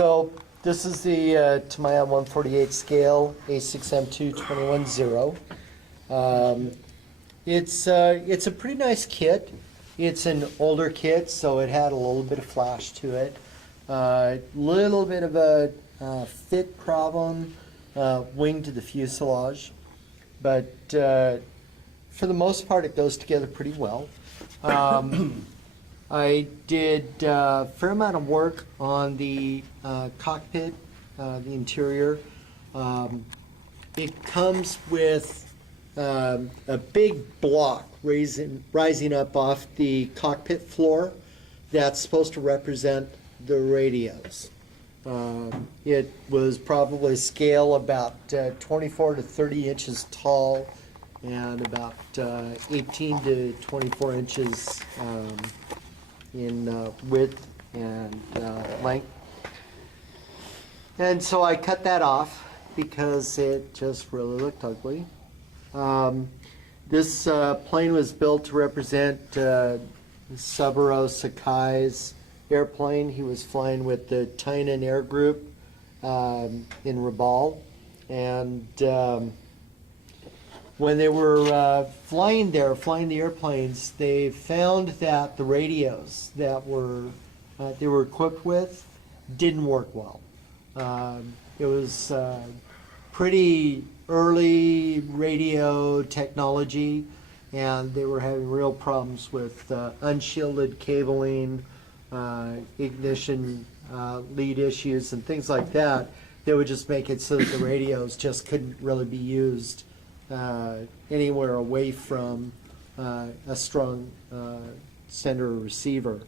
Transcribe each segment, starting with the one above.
So this is the Tamiya 148 scale A6M2-21 It's a pretty nice kit. It's an older kit, so it had a little bit of flash to it. Little bit of a fit problem, wing to the fuselage, but for the most part it goes together pretty well. I did a fair amount of work on the cockpit, the interior. It comes with a big block rising up off the cockpit floor that's supposed to represent the radios. It was probably scale about 24 to 30 inches tall and about 18 to 24 inches in width and length. And so I cut that off because it just really looked ugly. This plane was built to represent Saburo Sakai's airplane. He was flying with the Tainan Air Group in Rabaul. And when they were flying the airplanes, they found that the radios that they were equipped with didn't work well. It was pretty early radio technology, and they were having real problems with unshielded cabling, ignition lead issues, and things like that. They would just make it so that the radios just couldn't really be used anywhere away from a strong sender or receiver.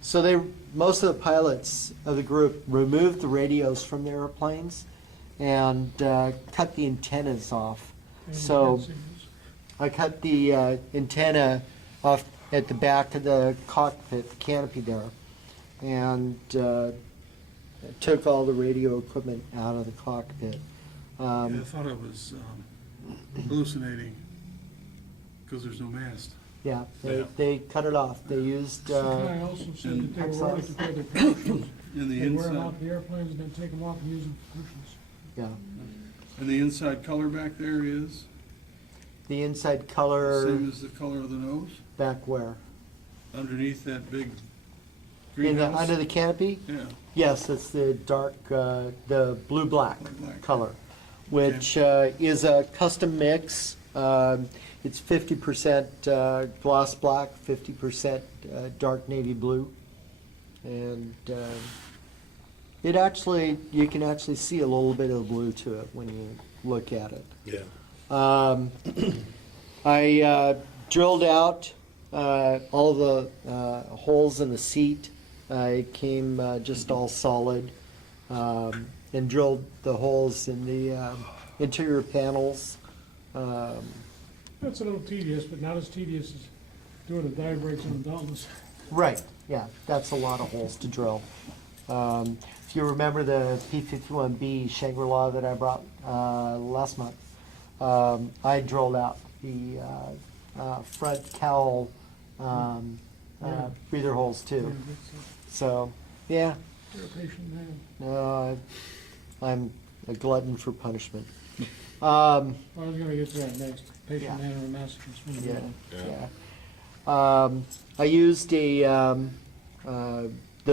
So most of the pilots of the group removed the radios from their airplanes and cut the antennas off. So I cut the antenna off at the back of the cockpit, the canopy there, and took all the radio equipment out of the cockpit. Yeah, I thought I was hallucinating because there's no mast. Yeah, they cut it off. They used Sakai also said that they were already to put their parachutes. In the They wear them inside, off the airplanes and then take them off and use them for cushions. yeah. and the inside color back there is The inside color same as the color of the nose back where? underneath that big In greenhouse. under the canopy? Yeah. Yes, it's the dark, the blue-black Black. color, which is a custom mix. It's 50% gloss black, 50% dark navy blue, and you can actually see a little bit of blue to it when you look at it. Yeah. I drilled out all the holes in the seat. It came just all solid, and drilled the holes in the interior panels. That's a little tedious, but not as tedious as doing the dive brakes on Dauntless. Right, yeah, that's a lot of holes to drill. If you remember the P-51B Shangri-La that I brought last month, I drilled out the front cowl breather holes too. So, yeah, You're a patient man. no, I'm a glutton for punishment. Well, I was gonna get to that next. Patient Yeah. man of a masochist. Yeah. I used the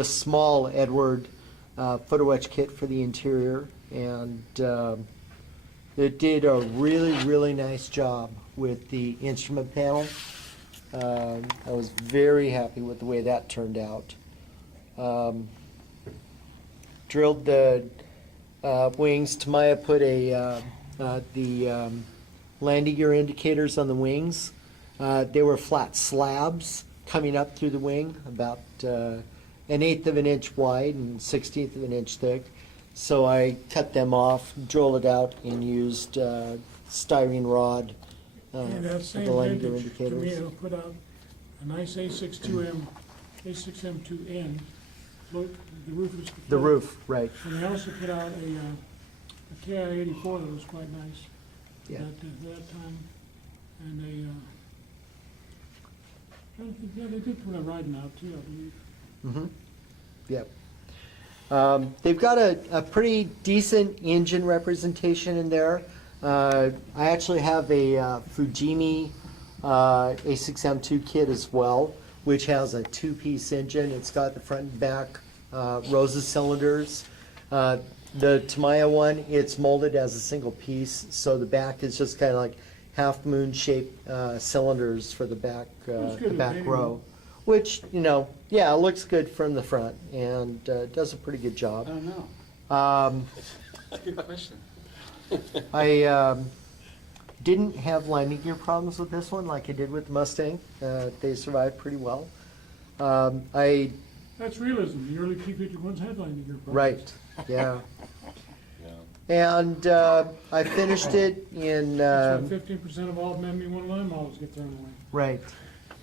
small Edward footer wedge kit for the interior, and it did a really nice job with the instrument panel. I was very happy with the way that turned out. Drilled the wings. Tamiya put the landing gear indicators on the wings. They were flat slabs coming up through the wing, about 1/8 of an inch wide and 1/16 of an inch thick. So I cut them off, drilled it out, and used styrene rod And that for same the landing gear vintage, indicators. Tamiya put out a nice A6M2N float. The roof is The roof, right. And they also put out a KI-84 that was quite nice. Yeah. At that time, and they did put a riding out too, I believe. Mm-hmm. Yep. They've got a pretty decent engine representation in there. I actually have a Fujimi A6M2 kit as well, which has a two-piece engine. It's got the front and back rows of cylinders. The Tamiya one, it's molded as a single piece, so the back is just kind of like half moon shaped cylinders for the back Looks good back in row, which yeah, it looks good from the front and does a pretty good I job. don't know. That's a good question. I didn't have landing gear problems with this one like I did with the Mustang. They survived pretty well. I That's realism. The early T-51s had landing gear problems. right, yeah. Yeah. And I finished it in That's why 15% of all ME-1 line models get thrown away. right,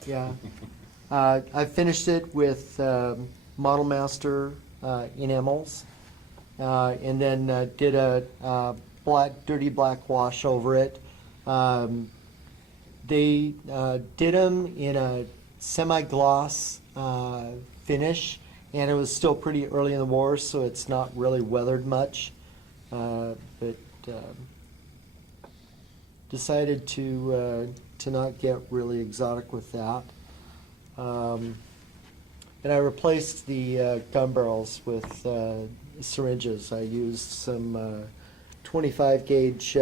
yeah. I finished it with Model Master enamels, and then did a dirty black wash over it. They did them in a semi-gloss finish, and it was still pretty early in the war, so it's not really weathered much. But decided to not get really exotic with that. And I replaced the gun barrels with syringes. I used some 25 gauge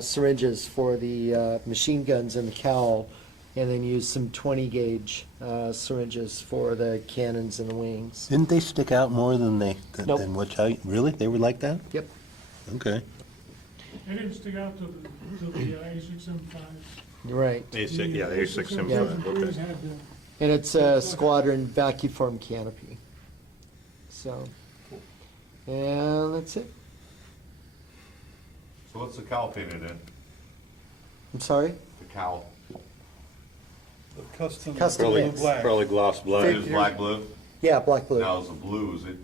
syringes for the machine guns and the cowl, and then used some 20 gauge syringes for the cannons and the wings. Didn't they stick out more than Nope. than what I, really? They were like that? Yep. Okay. They didn't stick out to the A6M5s. Right. Yeah, the A6M2. Yeah. A6M2s had And it's a squadron vacuum form canopy. So, and that's it. So what's the cowl painted in? I'm sorry? The cowl. The custom. Custom blue mix. black. Probably gloss It black. is black blue? Yeah, black blue. Now is the blue, is it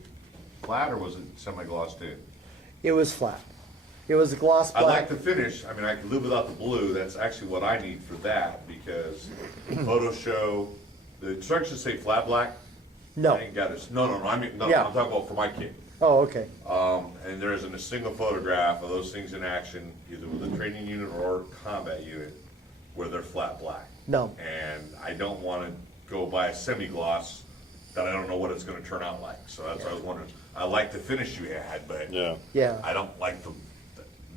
flat or was it semi-glossed in? It was flat. It was a gloss I like black. the finish, I mean, I could live without the blue, that's actually what I need for that, because photos show, the instructions say flat black. No. I ain't got it, no, I mean, no, Yeah. I'm talking about for my kid. Oh, okay. And there isn't a single photograph of those things in action, either with a training unit or combat unit, where they're flat black. No. And I don't wanna go buy a semi-gloss that I don't know what it's gonna turn out like, so that's what I was wondering. I like the finish you had, but Yeah. Yeah. I don't like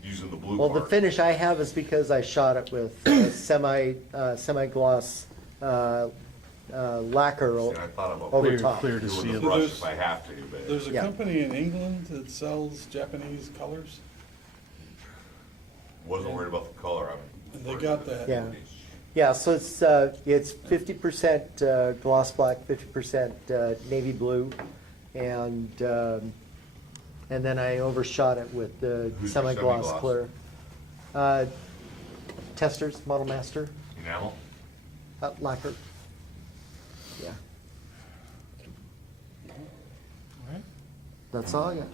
using the blue Well, part. the finish I have is because I shot it with semi-gloss lacquer See, I thought about over doing top. Clear to the see it. brush There's- if I have to, but There's a Yeah. company in England that sells Japanese colors, wasn't worried about the color of it. and they got that. Yeah. Yeah, so it's 50% gloss black, 50% navy blue, and then I overshot it with the Who's your semi-gloss semi-gloss? clear. Testers, Model Master, Enamel? lacquer. Yeah, All right. that's all I got.